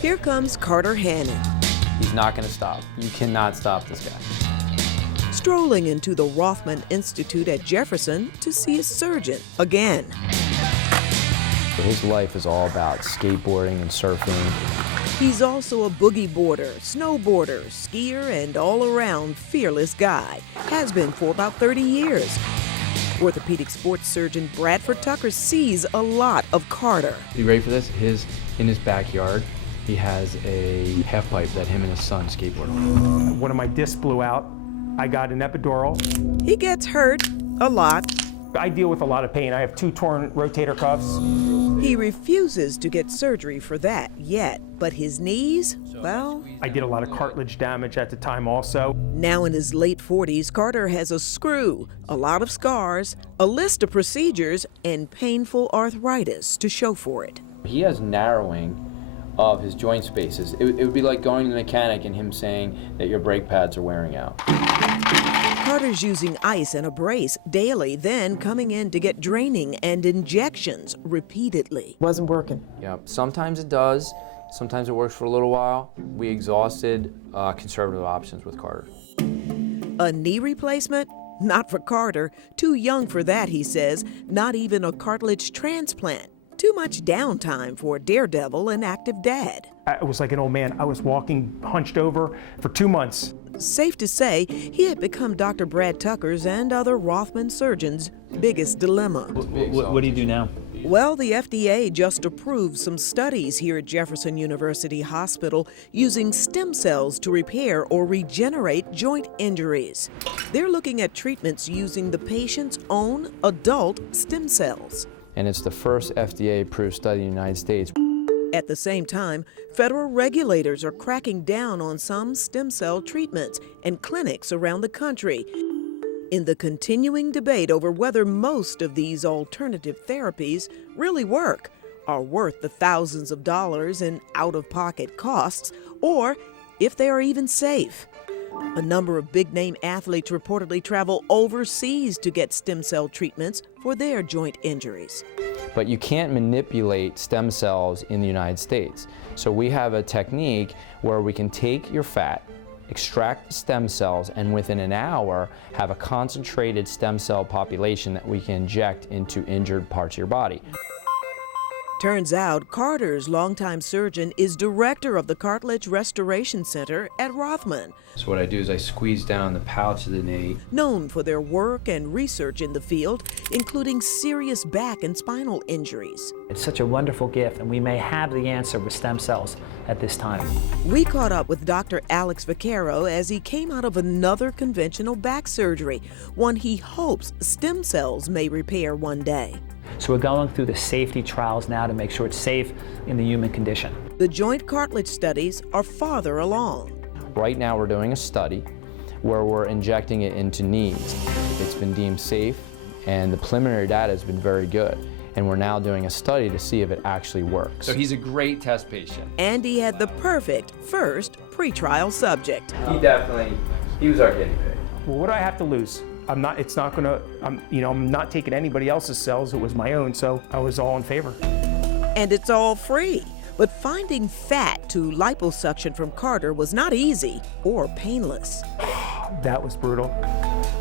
Here comes Carter Hannon. He's not going to stop. You cannot stop this guy. Strolling into the Rothman Institute at Jefferson to see a surgeon again. His life is all about skateboarding and surfing. He's also a boogie boarder, snowboarder, skier, and all-around fearless guy. Has been for about 30 years. Orthopedic sports surgeon Bradford Tucker sees a lot of Carter. You ready for this? In his backyard, he has a half pipe that him and his son skateboard on. One of my discs blew out. I got an epidural. He gets hurt a lot. I deal with a lot of pain. I have 2 torn rotator cuffs. He refuses to get surgery for that yet, but his knees, well... I did a lot of cartilage damage at the time also. Now in his late 40s, Carter has a screw, a lot of scars, a list of procedures, and painful arthritis to show for it. He has narrowing of his joint spaces. It would be like going to the mechanic and him saying that your brake pads are wearing out. Carter's using ice and a brace daily, then coming in to get draining and injections repeatedly. Wasn't working. Yep. Sometimes it does. Sometimes it works for a little while. We exhausted conservative options with Carter. A knee replacement? Not for Carter. Too young for that, he says. Not even a cartilage transplant. Too much downtime for a daredevil and active dad. I was like an old man. I was walking hunched over for 2 months. Safe to say, he had become Dr. Brad Tucker's and other Rothman surgeons' biggest dilemma. What do you do now? Well, the FDA just approved some studies here at Jefferson University Hospital using stem cells to repair or regenerate joint injuries. They're looking at treatments using the patient's own adult stem cells. And it's the first FDA-approved study in the United States. At the same time, federal regulators are cracking down on some stem cell treatments and clinics around the country in the continuing debate over whether most of these alternative therapies really work, are worth the thousands of dollars in out-of-pocket costs, or if they are even safe. A number of big-name athletes reportedly travel overseas to get stem cell treatments for their joint injuries. But you can't manipulate stem cells in the United States. So we have a technique where we can take your fat, extract the stem cells, and within an hour have a concentrated stem cell population that we can inject into injured parts of your body. Turns out Carter's longtime surgeon is director of the Cartilage Restoration Center at Rothman. So what I do is I squeeze down the pouch of the knee. Known for their work and research in the field, including serious back and spinal injuries. It's such a wonderful gift, and we may have the answer with stem cells at this time. We caught up with Dr. Alex Vaquero as he came out of another conventional back surgery, one he hopes stem cells may repair one day. So we're going through the safety trials now to make sure it's safe in the human condition. The joint cartilage studies are farther along. Right now we're doing a study where we're injecting it into knees. It's been deemed safe and the preliminary data has been very good. And we're now doing a study to see if it actually works. So he's a great test patient. And he had the perfect first pretrial subject. He was our guinea pig. Well, what do I have to lose? I'm not taking anybody else's cells. It was my own, so I was all in favor. And it's all free. But finding fat to liposuction from Carter was not easy or painless. That was brutal.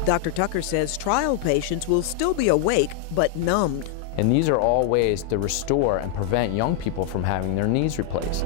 Dr. Tucker says trial patients will still be awake but numbed. And these are all ways to restore and prevent young people from having their knees replaced.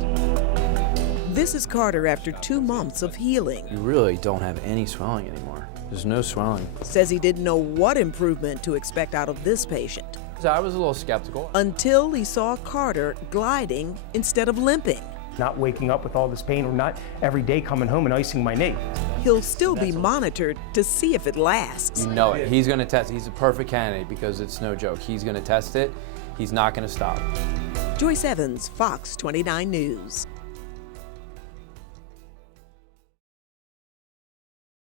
This is Carter after 2 months of healing. You really don't have any swelling anymore. There's no swelling. Says he didn't know what improvement to expect out of this patient. So I was a little skeptical. Until he saw Carter gliding instead of limping. Not waking up with all this pain, or not every day coming home and icing my knee. He'll still be monitored to see if it lasts. You know it. He's going to test. He's a perfect candidate because it's no joke. He's going to test it. He's not going to stop. Joyce Evans, Fox 29 News.